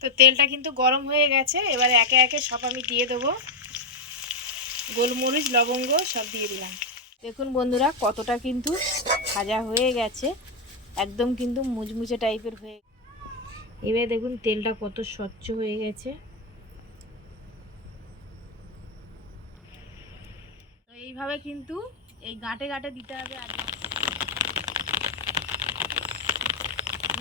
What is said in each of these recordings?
তো তেলটা কিন্তু গরম হয়ে গেছে, এবারে একে একে সব আমি দিয়ে দেবো। গোলমরিচ, লবঙ্গ সব দিয়ে দিলাম। দেখুন বন্ধুরা, কতটা কিন্তু ভাজা হয়ে গেছে, একদম কিন্তু মুচমুচে টাইপের হয়ে এবারে দেখুন তেলটা কত স্বচ্ছ হয়ে গেছে। তো এইভাবে কিন্তু এই গাঁটে গাঁটে দিতে হবে আর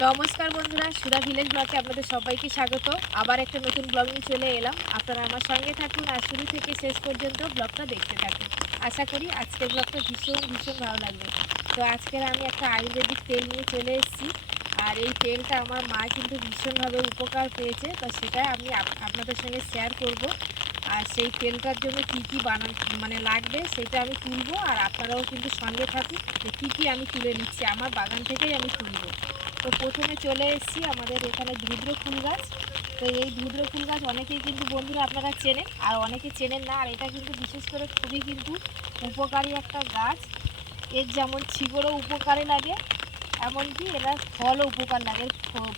নমস্কার বন্ধুরা সুরা ভিলেজ ব্লগে আপনাদের সবাইকে স্বাগত। আবার একটা নতুন ব্লগ নিয়ে চলে এলাম। আপনারা আমার সঙ্গে থাকুন আর শুরু থেকে শেষ পর্যন্ত ব্লগটা দেখতে থাকুন। আশা করি আজকের ব্লগটা ভীষণ ভীষণ ভালো লাগবে। তো আজকের আমি একটা আয়ুর্বেদিক তেল নিয়ে চলে এসেছি। আর এই তেলটা আমার মা কিন্তু ভীষণভাবে উপকার পেয়েছে, তো সেটা আমি আপ- আপনাদের সঙ্গে শেয়ার করব। আর সেই তেলটার জন্য কি কি বানান মানে লাগবে সেটা আমি তুলবো। আর আপনারাও কিন্তু সঙ্গে থাকুন যে কী কী আমি তুলে নিচ্ছি। আমার বাগান থেকেই আমি তুলবো। তো প্রথমে চলে এসেছি আমাদের এখানে ধুদ্র ফুল গাছ। তো এই ধুদ্র ফুল গাছ অনেকেই কিন্তু বন্ধুরা আপনারা চেনেন, আর অনেকে চেনেন না, আর এটা কিন্তু বিশেষ করে খুবই কিন্তু উপকারী একটা গাছ। এর যেমন ছিগড়ও উপকারে লাগে, এমনকি এটা ফলও উপকার লাগে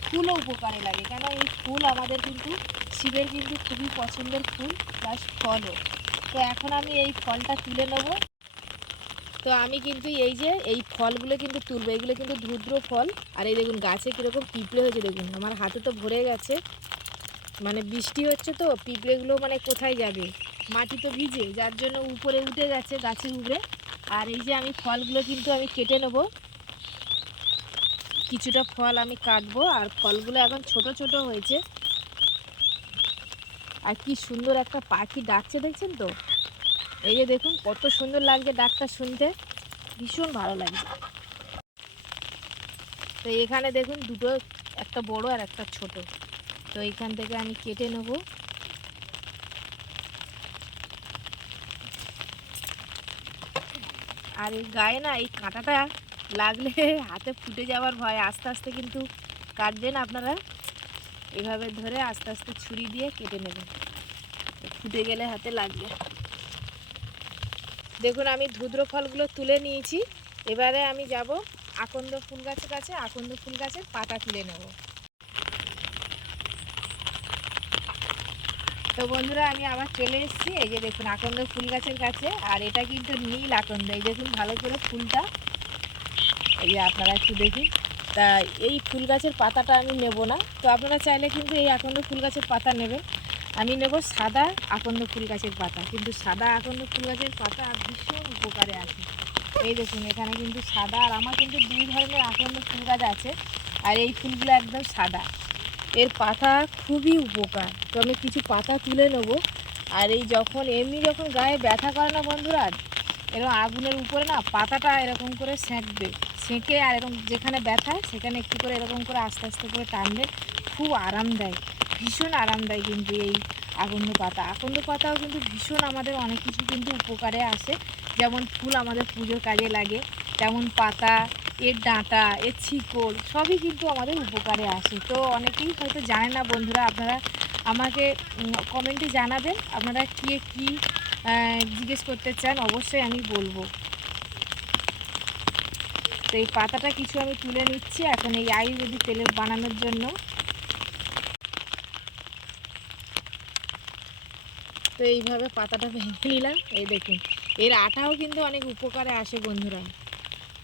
ফুলও উপকারে লাগে। কেন এই ফুল আমাদের কিন্তু, শিবের কিন্তু খুবই পছন্দের ফুল, প্লাস ফলও। তো এখন আমি এই ফলটা তুলে নেব। তো আমি কিন্তু এই যে, এই ফলগুলো কিন্তু তুলবো, এগুলো কিন্তু ধুদ্র ফল। আর এই দেখুন, গাছে কীরকম পিঁপড়ে হয়েছে, দেখুন, আমার হাতে তো ভরে গেছে। মানে বৃষ্টি হচ্ছে তো, পিঁপড়েগুলো মানে কোথায় যাবে? মাটি তো ভিজে, যার জন্য উপরে উঠে গেছে গাছের উপরে আর এই যে আমি ফলগুলো কিন্তু আমি কেটে নেব। কিছুটা ফল আমি কাটবো, আর ফলগুলো এখন ছোট ছোট হয়েছে। আর কি সুন্দর একটা পাখি ডাকছে, দেখছেন তো? এই যে দেখুন, কত সুন্দর লাগছে ডাকটা শুনতে। ভীষণ ভালো লাগছে। তো এখানে দেখুন দুটো, একটা বড় আর একটা ছোট। তো এখান থেকে আমি কেটে নেব। আর এই গায়ে না, এই কাঁটাটা লাগলে হাতে ফুটে যাওয়ার ভয়, আস্তে আস্তে কিন্তু কাটবেন আপনারা। এভাবে ধরে আস্তে আস্তে ছুরি দিয়ে কেটে নেবেন। ফুটে গেলে হাতে লাগবে। দেখুন, আমি ধুদ্র ফলগুলো তুলে নিয়েছি। এবারে আমি যাব আকন্দ ফুল গাছের কাছে, আকন্দ ফুল গাছের পাতা তুলে নেব। তো বন্ধুরা, আমি আবার চলে এসেছি। এই যে দেখুন, আকন্দ ফুল গাছের কাছে, আর এটা কিন্তু নীল আকন্দ। এই দেখুন, ভালো করে ফুলটা। এই আপনারা একটু দেখুন। তা এই ফুল গাছের পাতাটা আমি নেব না। তো আপনারা চাইলে কিন্তু এই আকন্দ ফুল গাছের পাতা নেবেন। আমি নেব সাদা আকন্দ ফুল গাছের পাতা। কিন্তু সাদা আকন্দ ফুল গাছের পাতা ভীষণ উপকারে আছে। এই দেখুন, এখানে কিন্তু সাদা আর আমার কিন্তু দুই ধরনের আকন্দ ফুল গাছ আছে, আর এই ফুলগুলো একদম সাদা। এর পাতা খুবই উপকার। তো আমি কিছু পাতা তুলে নেব। আর এই যখন, এমনি যখন গায়ে ব্যথা করে না বন্ধুরা, এরকম আগুনের উপরে না পাতাটা এরকম করে সেঁকবে। সেঁকে আর এরকম যেখানে ব্যথা, সেখানে একটু করে এরকম করে আস্তে আস্তে করে টানবে খুব আরাম দেয়। ভীষণ আরাম দেয় কিন্তু এই আকন্দ পাতা। আকন্দ পাতাও কিন্তু ভীষণ আমাদের অনেক কিছু কিন্তু উপকারে আসে। যেমন ফুল আমাদের পুজোর কাজে লাগে তেমন পাতা, এর ডাঁটা, এর শিকড়, সবই কিন্তু আমাদের উপকারে আসে। তো অনেকেই হয়তো জানে না বন্ধুরা, আপনারা আমাকে কমেন্টে জানাবেন, আপনারা কে কী জিজ্ঞেস করতে চান, অবশ্যই আমি বলব। তো এই পাতাটা কিছু আমি তুলে নিচ্ছি। এখন এই আয়ুর্বেদিক তেলের বানানোর জন্য তো এইভাবে পাতাটা ভেঙে নিলাম। এই দেখুন, এর আঠাও কিন্তু অনেক উপকারে আসে বন্ধুরা।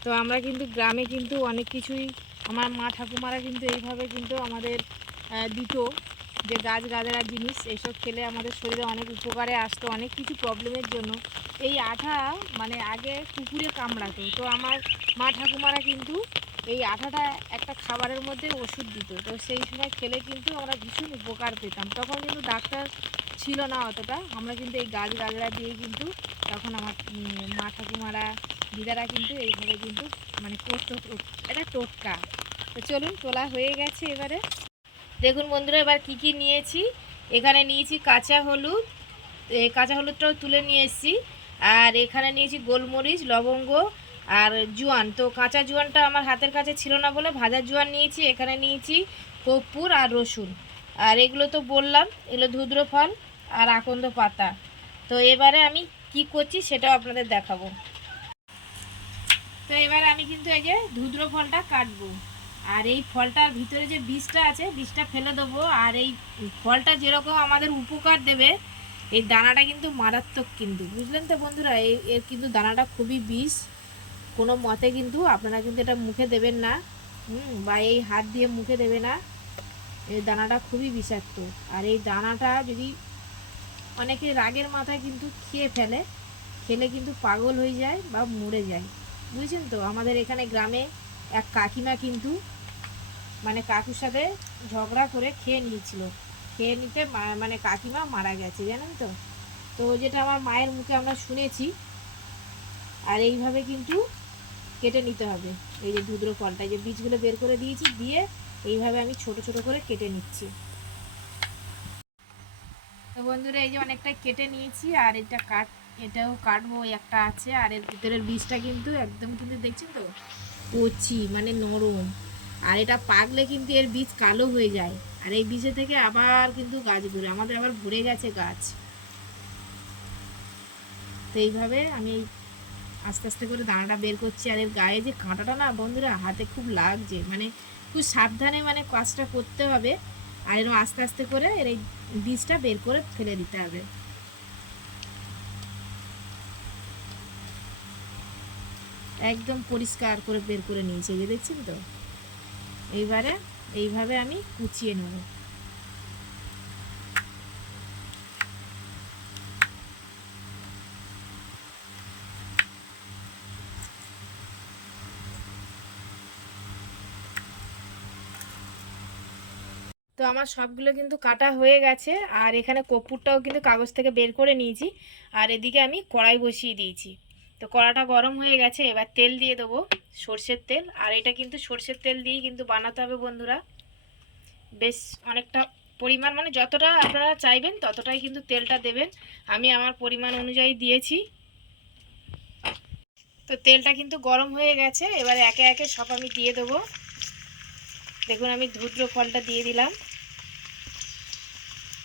তো আমরা কিন্তু গ্রামে কিন্তু অনেক কিছুই, আমার মা ঠাকুমারা কিন্তু এইভাবে কিন্তু আমাদের দিত যে গাছ গাছড়া জিনিস এইসব খেলে আমাদের শরীরে অনেক উপকারে আসতো, অনেক কিছু প্রবলেমের জন্য। এই আঠা মানে আগে কুকুরে কামড়াতো। তো আমার মা ঠাকুমারা কিন্তু এই আঠাটা একটা খাবারের মধ্যে ওষুধ দিত। তো সেই সময় খেলে কিন্তু আমরা ভীষণ উপকার পেতাম। তখন কিন্তু ডাক্তার ছিল না অতটা। আমরা কিন্তু এই গাছ গাছড়া দিয়ে কিন্তু তখন আমার মা ঠাকুমারা দিদারা কিন্তু এইভাবে কিন্তু মানে করতো এটা টোটকা। তো চলুন তোলা হয়ে গেছে এবারে। দেখুন বন্ধুরা এবার কি কি নিয়েছি? এখানে নিয়েছি কাঁচা হলুদ এ, কাঁচা হলুদটাও তুলে নিয়ে এসেছি। আর এখানে নিয়েছি গোলমরিচ লবঙ্গ আর জোয়ান। তো কাঁচা জোয়ানটা আমার হাতের কাছে ছিল না বলে ভাজা জোয়ান নিয়েছি। এখানে নিয়েছি কর্পূর আর রসুন। আর এগুলো তো বললাম এগুলো ধুদ্র ফল আর আকন্দ পাতা। তো এবারে আমি কি করছি সেটাও আপনাদের দেখাবো। তো এবারে আমি কিন্তু এই যে ধুদ্র ফলটা কাটবো। আর এই ফলটার ভিতরে যে বীজটা আছে, বীজটা ফেলে দেবো। আর এই ফলটা যেরকম আমাদের উপকার দেবে, এই দানাটা কিন্তু মারাত্মক কিন্তু। বুঝলেন তো বন্ধুরা এই এর কিন্তু দানাটা খুবই বিষ। কোনো মতে কিন্তু আপনারা কিন্তু এটা মুখে দেবেন না। হুম, বা এই হাত দিয়ে মুখে দেবে না। এই দানাটা খুবই বিষাক্ত। আর এই দানাটা যদি অনেকে রাগের মাথায় কিন্তু খেয়ে ফেলে। খেলে কিন্তু পাগল হয়ে যায় বা মরে যায়। বুঝছেন তো? আমাদের এখানে গ্রামে এক কাকিমা কিন্তু মানে কাকুর সাথে ঝগড়া করে খেয়ে নিয়েছিল। খেয়ে নিতে মানে কাকিমা মারা গেছে, জানেন তো? তো যেটা আমার মায়ের মুখে আমরা শুনেছি, আর এইভাবে কিন্তু কেটে নিতে হবে। এই যে ধুদ্র ফলটা যে বীজগুলো বের করে দিয়েছি, দিয়ে এইভাবে আমি ছোট ছোট করে কেটে নিচ্ছি। বন্ধুরা, এই যে অনেকটা কেটে নিয়েছি, আর এটা কাট, এটাও কাটবো একটা আছে, আর এর ভিতরের বীজটা কিন্তু একদম কিন্তু দেখছেন তো, কচি মানে নরম। আর এটা পাকলে কিন্তু এর বীজ কালো হয়ে যায়। আর এই বীজে থেকে আবার কিন্তু গাছ ঘুরে আমাদের আবার ভরে গেছে গাছ। তো এইভাবে আমি আস্তে আস্তে করে দানাটা বের করছি, আর এর গায়ে যে কাঁটাটা না, বন্ধুরা, হাতে খুব লাগছে। মানে খুব সাবধানে মানে কাজটা করতে হবে। আর এরকম আস্তে আস্তে করে এর এই বীজটা বের করে ফেলে দিতে হবে। একদম পরিষ্কার করে বের করে নিয়েছে দেখছেন তো? এইবারে এইভাবে আমি কুচিয়ে নেব। তো আমার সবগুলো কিন্তু কাটা হয়ে গেছে আর এখানে কপুরটাও কিন্তু কাগজ থেকে বের করে নিয়েছি। আর এদিকে আমি কড়াই বসিয়ে দিয়েছি। তো কড়াটা গরম হয়ে গেছে, এবার তেল দিয়ে দেবো সর্ষের তেল। আর এটা কিন্তু সর্ষের তেল দিয়েই কিন্তু বানাতে হবে বন্ধুরা। বেশ অনেকটা পরিমাণ মানে যতটা আপনারা চাইবেন ততটাই কিন্তু তেলটা দেবেন। আমি আমার পরিমাণ অনুযায়ী দিয়েছি। তো তেলটা কিন্তু গরম হয়ে গেছে, এবার একে একে সব আমি দিয়ে দেবো। দেখুন আমি ধুদ্র ফলটা দিয়ে দিলাম।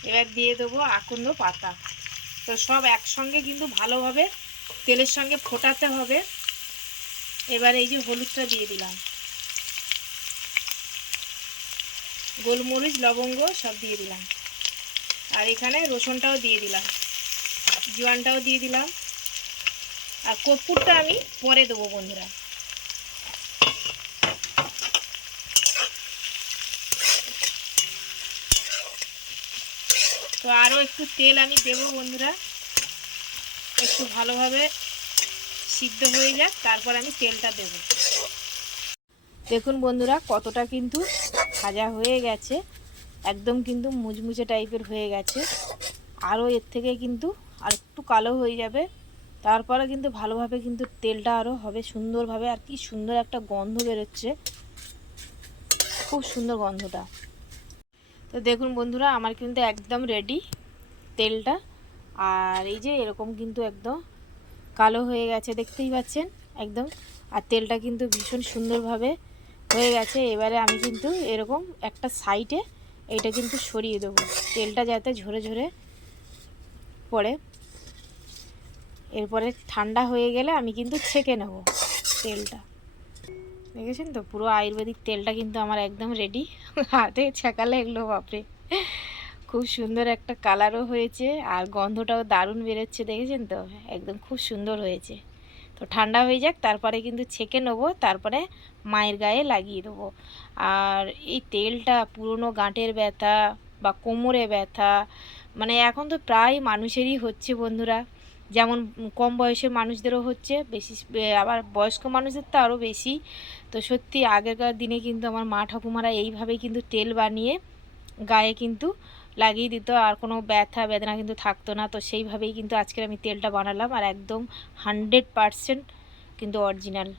এবার দিয়ে দেবো আকন্দ পাতা। তো সব একসঙ্গে কিন্তু ভালোভাবে তেলের সঙ্গে ফোটাতে হবে। এবার এই যে হলুদটা দিয়ে দিলাম। গোলমরিচ, লবঙ্গ সব দিয়ে দিলাম। আর এখানে রসুনটাও দিয়ে দিলাম। জোয়ানটাও দিয়ে দিলাম। আর কর্পূরটা আমি পরে দেবো বন্ধুরা। তো আরও একটু তেল আমি দেবো বন্ধুরা। একটু ভালোভাবে সিদ্ধ হয়ে যাক, তারপর আমি তেলটা দেব। দেখুন বন্ধুরা, কতটা কিন্তু ভাজা হয়ে গেছে। একদম কিন্তু মুচমুচে টাইপের হয়ে গেছে। আরও এর থেকে কিন্তু আর একটু কালো হয়ে যাবে। তারপরে কিন্তু ভালোভাবে কিন্তু তেলটা আরও হবে সুন্দরভাবে। আর কি সুন্দর একটা গন্ধ বেরোচ্ছে। খুব সুন্দর গন্ধটা। তো দেখুন বন্ধুরা, আমার কিন্তু একদম রেডি তেলটা। আর এই যে এরকম কিন্তু একদম কালো হয়ে গেছে, দেখতেই পাচ্ছেন? একদম। আর তেলটা কিন্তু ভীষণ সুন্দরভাবে হয়ে গেছে। এবারে আমি কিন্তু এরকম একটা সাইডে এইটা কিন্তু সরিয়ে দেবো। তেলটা যাতে ঝরে ঝরে পড়ে। এরপরে ঠান্ডা হয়ে গেলে আমি কিন্তু ছেঁকে নেব তেলটা। দেখেছেন তো? পুরো আয়ুর্বেদিক তেলটা কিন্তু আমার একদম রেডি হাতে ছেঁকালে এগুলো বাপরে। খুব সুন্দর একটা কালারও হয়েছে আর গন্ধটাও দারুণ বেরোচ্ছে, দেখেছেন তো? একদম খুব সুন্দর হয়েছে। তো ঠান্ডা হয়ে যাক, তারপরে কিন্তু ছেঁকে নেব, তারপরে মায়ের গায়ে লাগিয়ে দেবো। আর এই তেলটা, পুরনো গাঁটের ব্যথা বা কোমরে ব্যথা মানে এখন তো প্রায় মানুষেরই হচ্ছে বন্ধুরা। যেমন কম বয়সের মানুষদেরও হচ্ছে, বেশি আবার বয়স্ক মানুষদের তো আরও বেশি। তো সত্যি আগেকার দিনে কিন্তু আমার মা ঠাকুমারা এইভাবেই কিন্তু তেল বানিয়ে গায়ে কিন্তু লাগিয়ে দিত, আর কোনো ব্যথা বেদনা কিন্তু থাকতো না। তো সেইভাবেই কিন্তু আজকের আমি তেলটা বানালাম, আর একদম হান্ড্রেড পারসেন্ট কিন্তু অরিজিনাল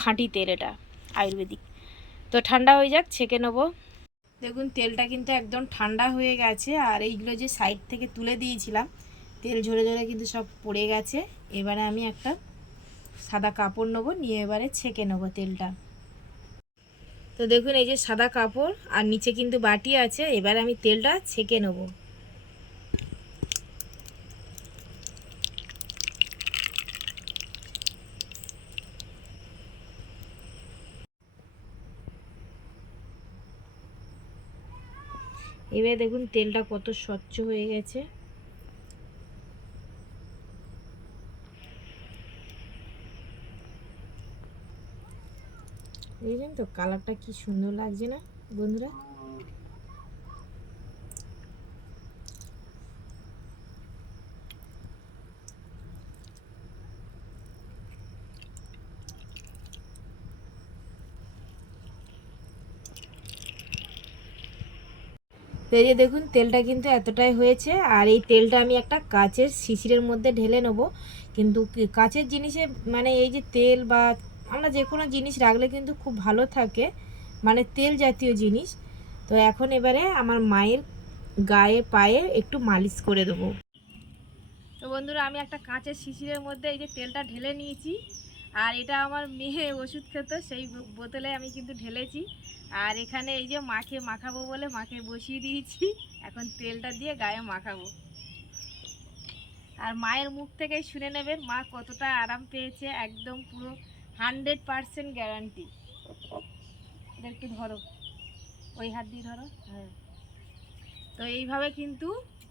খাঁটি তেল এটা, আয়ুর্বেদিক। তো ঠান্ডা হয়ে যাক, ছেঁকে নেব। দেখুন, তেলটা কিন্তু একদম ঠান্ডা হয়ে গেছে, আর এইগুলো যে সাইড থেকে তুলে দিয়েছিলাম তেল ঝরে ঝরে কিন্তু সব পড়ে গেছে। এবারে আমি একটা সাদা কাপড় নেব, নিয়ে এবারে ছেঁকে নেব তেলটা। তো দেখুন, এই যে সাদা কাপড়, আর নিচে কিন্তু বাটি আছে, এবার আমি তেলটা ছেঁকে নেব। এবারে দেখুন, তেলটা কত স্বচ্ছ হয়ে গেছে। বুঝলেন তো? কালারটা কি সুন্দর লাগছে না, বন্ধুরা? তো এই যে দেখুন, তেলটা কিন্তু এতটাই হয়েছে, আর এই তেলটা আমি একটা কাচের শিশিরের মধ্যে ঢেলে নেব। কিন্তু কাচের জিনিসে মানে এই যে তেল বা আমরা যে কোনো জিনিস রাখলে কিন্তু খুব ভালো থাকে মানে তেল জাতীয় জিনিস। তো এখন এবারে আমার মায়ের গায়ে, পায়ে একটু মালিশ করে দেবো। তো বন্ধুরা, আমি একটা কাঁচের শিশিরের মধ্যে এই যে তেলটা ঢেলে নিয়েছি, আর এটা আমার মেয়ে ওষুধ খেত, সেই বোতলে আমি কিন্তু ঢেলেছি। আর এখানে এই যে মাকে মাখাবো বলে মাকে বসিয়ে দিয়েছি, এখন তেলটা দিয়ে গায়ে মাখাবো। আর মায়ের মুখ থেকেই শুনে নেবেন মা কতটা আরাম পেয়েছে, একদম পুরো হান্ড্রেড পারসেন্ট গ্যারান্টি। এটা একটু ধরো। ওই হাত দিয়ে ধরো। হ্যাঁ। তো এইভাবে কিন্তু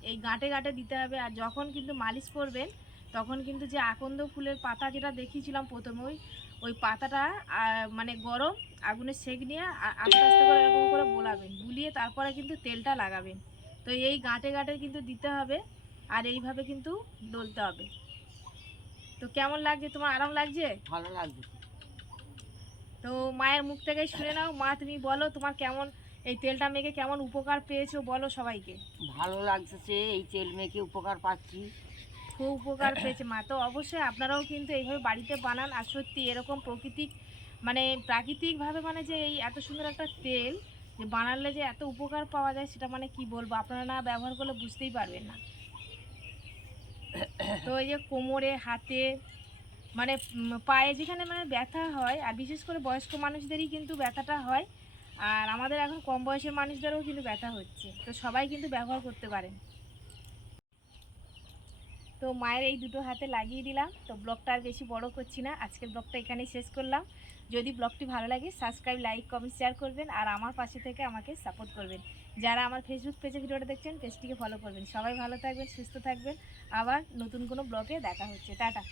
এই গাঁটে গাঁটে দিতে হবে। আর যখন কিন্তু মালিশ করবেন, তখন কিন্তু যে আকন্দ ফুলের পাতা যেটা দেখিয়েছিলাম প্রথমে, ওই ওই পাতাটা মানে গরম আগুনে সেক নিয়ে আস্তে আস্তে করে এরকম করে বোলাবেন। বুলিয়ে তারপরে কিন্তু তেলটা লাগাবেন। তো এই গাঁটে গাঁটে কিন্তু দিতে হবে। আর এইভাবে কিন্তু ডলতে হবে। তো কেমন লাগছে? তোমার আরাম লাগছে? ভালো লাগবে তো মায়ের মুখ থেকে শুনে নাও। মা তুমি বলো তোমার কেমন এই তেলটা মেখে কেমন উপকার পেয়েছ বলো সবাইকে। ভালো লাগতেছে এই তেল মেখে উপকার পাচ্ছি। খুব উপকার পেয়েছে মা। তো অবশ্যই আপনারাও কিন্তু এইভাবে বাড়িতে বানান। আর সত্যি এরকম প্রকৃতিক মানে প্রাকৃতিকভাবে মানে যে এই এত সুন্দর একটা তেল যে বানালে যে এত উপকার পাওয়া যায় সেটা মানে কি বলব? আপনারা না ব্যবহার করলে বুঝতেই পারবেন না। তো এই যে কোমরে হাতে মানে পায়ে যেখানে মানে ব্যথা হয়, আর বিশেষ করে বয়স্ক মানুষদেরই কিন্তু ব্যথাটা হয়, আর আমাদের এখন কম বয়সের মানুষদেরও কিন্তু ব্যথা হচ্ছে। তো সবাই কিন্তু ব্যবহার করতে পারেন। তো মায়ের এই দুটো হাতে লাগিয়ে দিলাম। তো ব্লগটা আর বেশি বড় করছি না। আজকের ব্লগটা এখানেই শেষ করলাম। যদি ব্লগটি ভালো লাগে সাবস্ক্রাইব লাইক কমেন্ট শেয়ার করবেন, আর আমার পাশে থেকে আমাকে সাপোর্ট করবেন। যারা আমার ফেসবুক পেজে ভিডিওটা দেখছেন পেজটিকে ফলো করবেন। সবাই ভালো থাকবেন, সুস্থ থাকবেন। আবার নতুন কোনো ব্লগে দেখা হচ্ছে। টাটা।